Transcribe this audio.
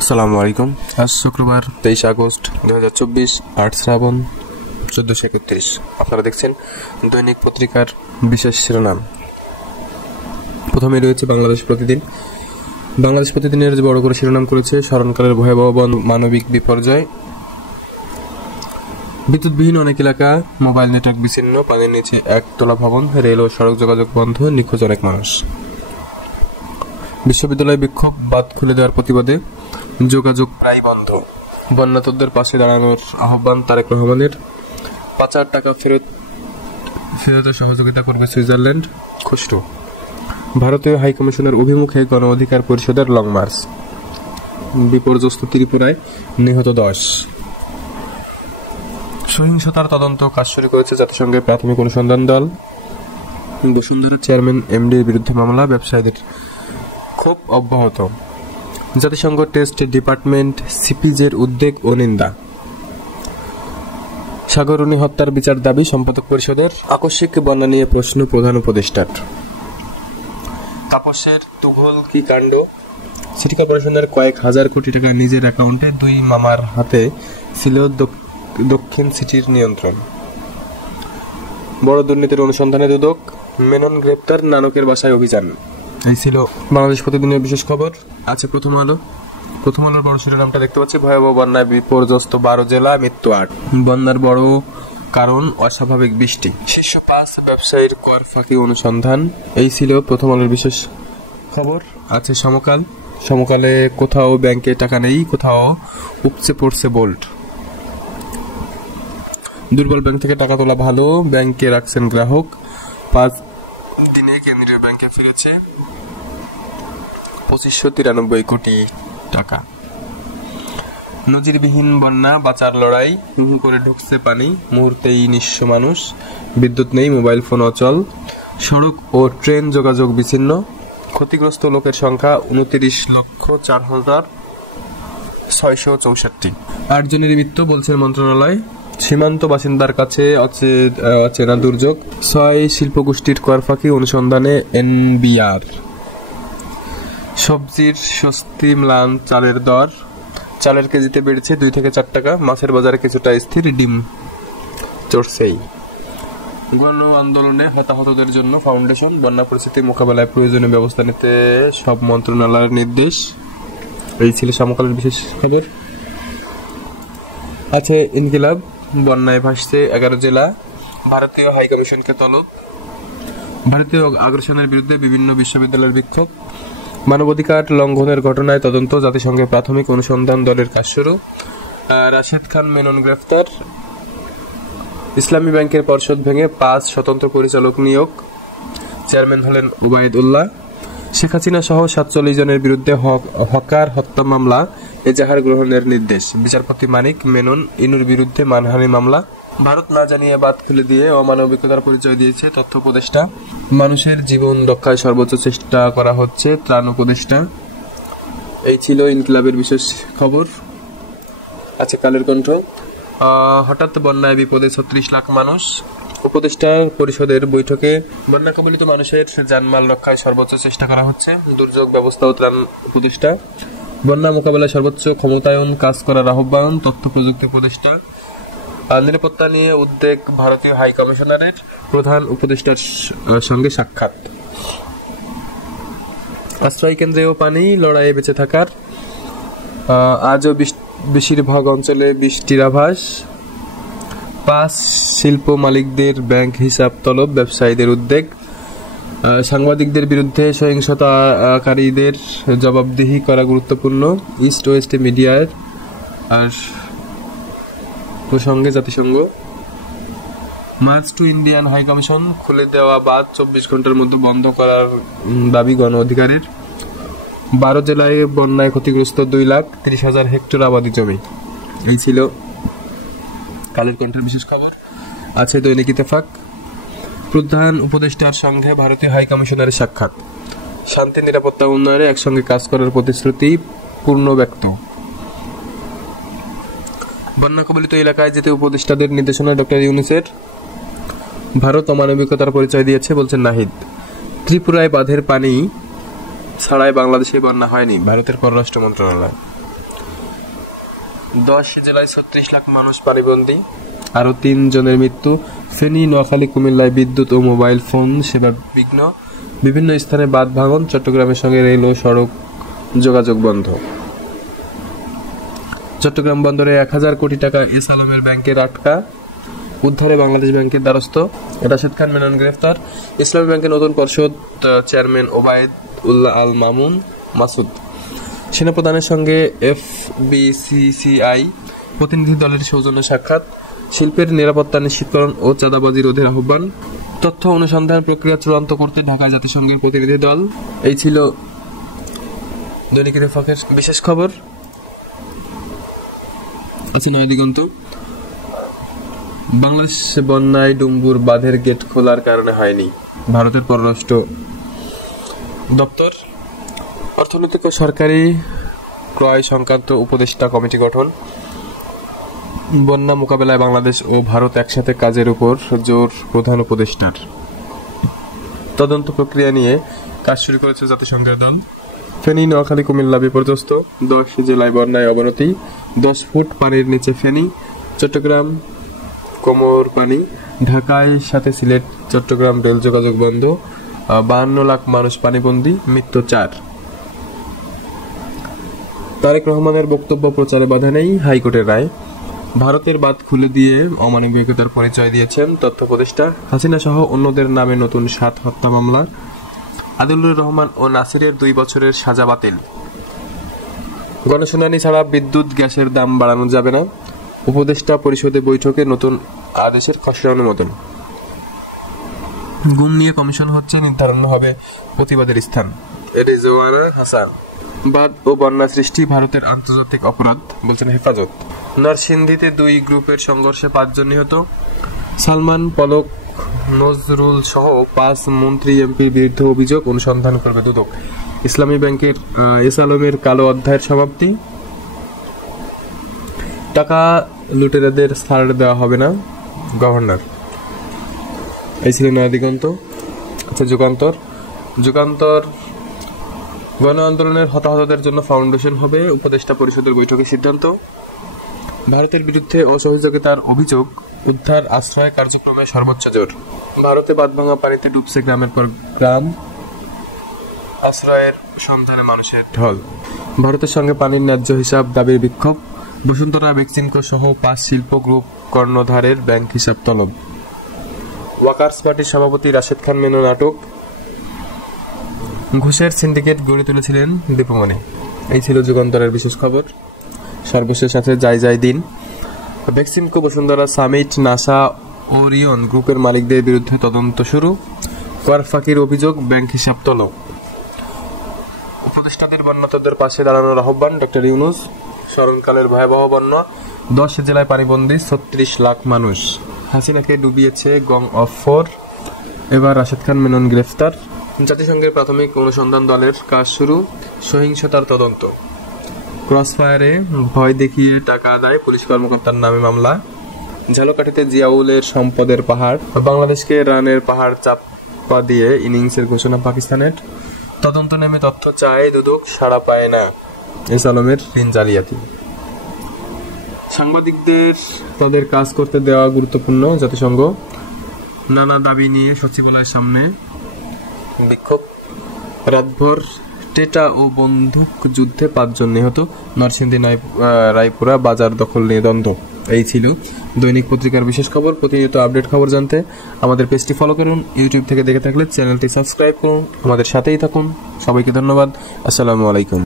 আসসালামু আলাইকুম। আজ শুক্রবার 23 আগস্ট 2024, 8 শ্রাবণ 1431। আপনারা দেখছেন দৈনিক পত্রিকার বিশেষ শিরোনাম। প্রথমে রয়েছে বাংলাদেশ প্রতিদিন। বাংলাদেশ প্রতিদিনের যে বড় করে শিরোনাম করেছে স্মরণকালের ভয়াবহ মানবিক বিপর্যয়। বিদ্যুৎবিহীন অনেক এলাকা, মোবাইল নেটওয়ার্ক বিচ্ছিন্ন, পানির নিচে একতলা ভবন, রেল ও সড়ক যোগাযোগ বন্ধ, নিখোঁজ অনেক মানুষ। বিশ্ববিদ্যালয় বিক্ষোভ, বাঁধ খুলে দেওয়ার প্রতিবাদে যোগাযোগ প্রায় বন্ধ। বন্যাতদের পাশে দাঁড়ানোর আহ্বান তারেক রহমানের। পাচার টাকা ফেরতে সহযোগিতা করবে সুইজারল্যান্ড। খুশরু। ভারতীয় হাইকমিশনের অভিমুখে গণ অধিকার পরিষদের লং মার্চ। বিপর্যস্ত ত্রিপুরায় নিহত 10। সহিংসতার তদন্ত কাজ শুরু করেছে জাতিসংঘের প্রাথমিক অনুসন্ধান দল। বসুন্ধরা চেয়ারম্যান এমডির বিরুদ্ধে মামলা, ব্যবসায়ীদের ক্ষোভ অব্যাহত। জাতিসংঘ টেস্ট ডিপার্টমেন্ট সিপিজের উদ্বেগ ও নিন্দা। সাগররুনি হত্যার বিচার দাবি সম্পাদক পরিষদের। আকস্মিক বন্যা নিয়ে প্রশ্ন প্রধান উপদেষ্টার। তাপসের তুঘল কি কাণ্ড। সিটি কর্পোরেশনের কয়েক হাজার কোটি টাকা নিজের অ্যাকাউন্টে, 2 মামার হাতে ছিল দক্ষিণ সিটির নিয়ন্ত্রণ। বড় দুর্নীতির অনুসন্ধানে দুদক। মেনন গ্রেপ্তার, নানকের বাসায় অভিযান। এই ছিল বাংলাদেশ প্রতিদিনের বিশেষ খবর। আছে প্রথম আলো। প্রথম আলোর বড় শিরোনামটা দেখতে পাচ্ছি, ভয়াবহ বন্যায় বিপর্যস্ত 12 জেলা, মৃত্যু 8। বন্যার বড় কারণ অস্বাভাবিক বৃষ্টি। শীর্ষ 5 ব্যবসায়ীর কর ফাঁকি অনুসন্ধান। এই ছিল প্রথম আলোর বিশেষ খবর। আছে সমকাল। সমকালে কোথাও ব্যাংকে টাকা নেই, কোথাও উপচে পড়ছে বোল্ট। দুর্বল ব্যাংক থেকে টাকা তোলা ভালো, ব্যাংকে রাখছেন গ্রাহক। 5 দিনে কেন্দ্রীয় ব্যাংকে ফিরেছে 2593 কোটি টাকা। নজিরবিহীন বন্যা, বাঁচার লড়াই, করে ঢুকছে পানি, মুহূর্তেই নিঃস্ব মানুষ। বিদ্যুৎ নেই, মোবাইল ফোন অচল, সড়ক ও ট্রেন যোগাযোগ বিচ্ছিন্ন। ক্ষতিগ্রস্ত লোকের সংখ্যা 29,04,664। 8 জনের মৃত্যু বলছেন মন্ত্রণালয়। সীমান্ত বাসিন্দার কাছে অচেনা দুর্যোগ। 6 শিল্পগোষ্ঠীর কর ফাঁকি অনুসন্ধানে এনবিআর। সবজির স্বস্তি, ম্লান চালের দর। চালের কেজিতে বেড়েছে 2 থেকে 4 টাকা। মাছের বাজারে কিছুটা স্থির, ডিম চড়ছেই। গণ আন্দোলনে হতাহতদের জন্য ফাউন্ডেশন। বন্যা পরিস্থিতি মোকাবেলায় প্রয়োজনীয় ব্যবস্থা নিতে সব মন্ত্রণালয়ের নির্দেশ। এই ছিল সমকালের বিশেষ খবর। আছে ইনকিলাব। বন্যায় ভাসছে 11 জেলা, ভারতীয় হাইকমিশনকে তলব। ভারতীয় আগ্রাসনের বিরুদ্ধে বিভিন্ন বিশ্ববিদ্যালয়ের বিক্ষোভ। মানবাধিকার লঙ্ঘনের ঘটনায় তদন্ত, জাতিসংঘের প্রাথমিক অনুসন্ধান দলের কাজ শুরু। রাশেদ খান মেনন গ্রেফতার। ইসলামী ব্যাংকের পর্ষদ ভেঙে 5 স্বতন্ত্র পরিচালক নিয়োগ। চেয়ারম্যান হলেন উবাইদুল্লাহ। শেখ হাসিনা সহ 47 জনের বিরুদ্ধে হকার হত্যা মামলা, এজাহার গ্রহণের নির্দেশ। বিচারপতি মানিক মেনন ইনুর বিরুদ্ধে মানহানি মামলা। ভারত না জানিয়ে বাঁধ খুলে দিয়ে অমানবিকতার পরিচয় দিয়েছে তথ্য উপদেষ্টা। মানুষের জীবন রক্ষায় সর্বোচ্চ চেষ্টা করা হচ্ছে, ত্রাণ উপদেষ্টা। এই ছিল ইনকিলাবের বিশেষ খবর। আছে কালের কণ্ঠ। হঠাৎ বন্যায় বিপদে 36 লাখ মানুষ। উপদেষ্টা পরিষদের বৈঠকে বন্যা কবলিত মানুষের জানমাল রক্ষায় সর্বোচ্চ চেষ্টা করা হচ্ছে, দুর্যোগ ব্যবস্থা ও ত্রাণ উপদেষ্টা। বন্যা মোকাবেলায় সর্বোচ্চ ক্ষমতায়ন কাজ করার আহ্বান, তথ্য প্রযুক্তি উপদেষ্টা। নিরাপত্তা নিয়ে উদ্বেগ ভারতীয় হাই কমিশনারের, প্রধান উপদেষ্টার সঙ্গে সাক্ষাৎ। আশ্রয় কেন্দ্রেও পানি, লড়াইয়ে বেঁচে থাকার। আজও বেশিরভাগ অঞ্চলে বৃষ্টির আভাস। 5 শিল্প মালিকদের ব্যাংক হিসাব তলব, ব্যবসায়ীদের উদ্বেগ। সাংবাদিকদের বিরুদ্ধে সহিংসতাকারীদের জবাবদিহি করা গুরুত্বপূর্ণ। ইস্ট ওয়েস্ট মিডিয়ার আর প্রসঙ্গে জাতিসংঘ। March to Indian High Commission, খুলে দেওয়া বাঁধ 24 ঘন্টার মধ্যে বন্ধ করার দাবি গণ অধিকারের। 12 জেলায় বন্যায় ক্ষতিগ্রস্ত 2,30,000 হেক্টর আবাদি জমি। এই ছিল কালের কণ্ঠের বিশেষ খবর। আছে দৈনিক ইত্তেফাক। প্রধান উপদেষ্টার সঙ্গে ভারতীয় হাই কমিশনারের সাক্ষাৎ। শান্তি নিরাপত্তা উন্নয়নে একসঙ্গে কাজ করার প্রতিশ্রুতি পূর্ণ ব্যক্ত। বন্যা কবলিত এলাকায় যেতে উপদেষ্টাদের নির্দেশনা ডক্টর ইউনূসের। ভারত অমানবিকতার পরিচয় দিয়েছে বলছেন নাহিদ। ত্রিপুরায় বাঁধের পানি ছাড়াই বাংলাদেশে বন্যা হয়নি, ভারতের পররাষ্ট্র মন্ত্রণালয়। 10 জেলায় 36 লাখ মানুষ পানিবন্দী, আরো 3 জনের মৃত্যু। ফেনী, নোয়াখালী, কুমিল্লায় বিদ্যুৎ ও মোবাইল ফোন সেবা বিঘ্ন, বিভিন্ন স্থানে বাঁধ ভাঙন, চট্টগ্রামের সঙ্গে রেল ও সড়ক যোগাযোগ বন্ধ। চট্টগ্রাম বন্দরে 1000 কোটি টাকা এস আলমের ব্যাংকের আটকা, উদ্ধারে বাংলাদেশ ব্যাংকের দ্বারস্থ। রাশেদ খান মেনন গ্রেফতার। ইসলামী ব্যাংকের নতুন পর্ষদ চেয়ারম্যান ওবায়দ উল্লাহ আল মামুন মাসুদ। সেনাপ্রধানের সঙ্গে এফবিসিসিআই প্রতিনিধি দলের সৌজন্য সাক্ষাৎ। শিল্পের নিরাপত্তা নিশ্চিতকরণ ও চাঁদাবাজি রোধের আহ্বান। তথ্য অনুসন্ধান প্রক্রিয়া চূড়ান্ত করতে ঢাকায় জাতিসংঘের প্রতিনিধি দল। এই ছিল দৈনিক ইত্তেফাকের বিশেষ খবর। আছে নয়া দিগন্ত। বাংলাদেশ বন্যায় ডুম্বুর বাঁধের গেট খোলার কারণে হয়নি, ভারতের পররাষ্ট্র দপ্তর। অর্থনৈতিক ও সরকারি ক্রয় সংক্রান্ত উপদেষ্টা কমিটি গঠন। বন্যা মোকাবেলায় বাংলাদেশ ও ভারত একসাথে কাজের উপর জোর প্রধান উপদেষ্টার। তদন্ত প্রক্রিয়া নিয়ে কাজ শুরু করেছে জাতিসংঘের দল। ফেনী, নোয়াখালী, কুমিল্লা বিপর্যস্ত, 10 জেলায় বন্যায় অবনতি, 10 ফুট পানির নিচে ফেনী, চট্টগ্রাম কোমর পানি। ঢাকায় সাথে সিলেট চট্টগ্রাম রেল যোগাযোগ বন্ধ, 52 লাখ মানুষ পানিবন্দী, মৃত্যু 4। তারেক রহমানের বক্তব্য প্রচারে বাধা নেই, হাইকোর্টের রায়। ভারতের বাঁধ খুলে দিয়ে অমানবিকতার পরিচয় দিয়েছেন তথ্য উপদেষ্টা। হাসিনা সহ অন্যদের নামে নতুন 7 হত্যা মামলা। আদিলুর রহমান ও নাসিরের 2 বছরের সাজা বাতিল। গণশুনানি ছাড়া বিদ্যুৎ গ্যাসের দাম বাড়ানো যাবে না, উপদেষ্টা পরিষদের বৈঠকে নতুন আদেশের খসড়া অনুমোদন। গুম নিয়ে কমিশন হচ্ছে, নির্ধারণ হবে প্রতিবাদের স্থান। রেজওয়ানা হাসান। বাঁধ ও বন্যা সৃষ্টি ভারতের আন্তর্জাতিক অপরাধ বলছেন হেফাজত। নরসিংদীতে 2 গ্রুপের সংঘর্ষে 5 জন নিহত। সালমান, পলক, নজরুল সহ 5 মন্ত্রী এমপির বিরুদ্ধে অভিযোগ, অনুসন্ধান করবে দুদক। ইসলামী ব্যাংকের এস আলমের কালো অধ্যায়ের সমাপ্তি। টাকা লুটেরাদের ছাড় দেওয়া হবে না, গভর্নর। এই ছিল নয়া দিগন্ত। আচ্ছা, যুগান্তর। যুগান্তর গণ আন্দোলনের হতাহতদের জন্য ফাউন্ডেশন হবে, উপদেষ্টা পরিষদের বৈঠকে সিদ্ধান্ত। ভারতের বিরুদ্ধে অসহযোগিতার অভিযোগ, উদ্ধার আশ্রয় কার্যক্রমে সর্বোচ্চ জোর। ভারতে বাঁধভাঙা পানিতে ডুবছে গ্রামের পর গ্রাম, আশ্রয়ের সন্ধানে মানুষের ঢল। ভারতের সঙ্গে পানির ন্যায্য হিসাব দাবির বিক্ষোভ। বসুন্ধরা, বেক্সিমকো সহ 5 শিল্প গ্রুপ কর্ণধারের ব্যাংক হিসাব তলব। ওয়াকার্স পার্টির সভাপতি রাশেদ খান মেনন আটক। ঘুষের সিন্ডিকেট গড়ে তুলেছিলেন দীপুমণি। এই ছিল যুগান্তরের বিশেষ খবর। সর্বশেষ আছে যাই দিন। Beximco, Bashundhara, summit, NASA, Orion গ্রুপের মালিকদের বিরুদ্ধে তদন্ত শুরু। কর ফাঁকির অভিযোগ, ব্যাংক হিসাব তলব। উপদেষ্টাদের বন্যাতদের পাশে দাঁড়ানোর আহ্বান ডক্টর ইউনূস। স্মরণকালের ভয়াবহ বন্যা, 10 জেলায় পানিবন্দী, 36 লাখ মানুষ। হাসিনাকে ডুবিয়েছে গং অফ 4। এবার রাশেদ খান মেনন গ্রেফতার। জাতিসংঘের প্রাথমিক অনুসন্ধান দলের কাজ শুরু, সহিংসতার তদন্ত। ক্রসফায়ারে ভয় দেখিয়ে টাকা আদায়, পুলিশ কর্মকর্তার নামে মামলা। ঝালকাঠিতে জিয়াউলের সম্পদের পাহাড়, বাংলাদেশকে রানের পাহাড় চাপা দিয়ে ইনিংসের ঘোষণা পাকিস্তানের। তদন্ত নেমে তথ্য চায় দুদক, সাড়া পায় না। এস আলমের ঋণ জালিয়াতি। সাংবাদিকদের তাদের কাজ করতে দেওয়া গুরুত্বপূর্ণ, জাতিসংঘ। নানা দাবি নিয়ে সচিবালয়ের সামনে বিক্ষোভ। রাতভর টেটা ও বন্দুক যুদ্ধে 5 জন নিহত। নরসিংদী, রায়পুরা বাজার দখল নিয়ে দ্বন্দ্ব। এই ছিল দৈনিক পত্রিকার বিশেষ খবর। প্রতিনিয়ত আপডেট খবর জানতে আমাদের পেজটি ফলো করুন। ইউটিউব থেকে দেখে থাকলে চ্যানেলটি সাবস্ক্রাইব করুন, আমাদের সাথেই থাকুন। সবাইকে ধন্যবাদ। আসসালামু আলাইকুম।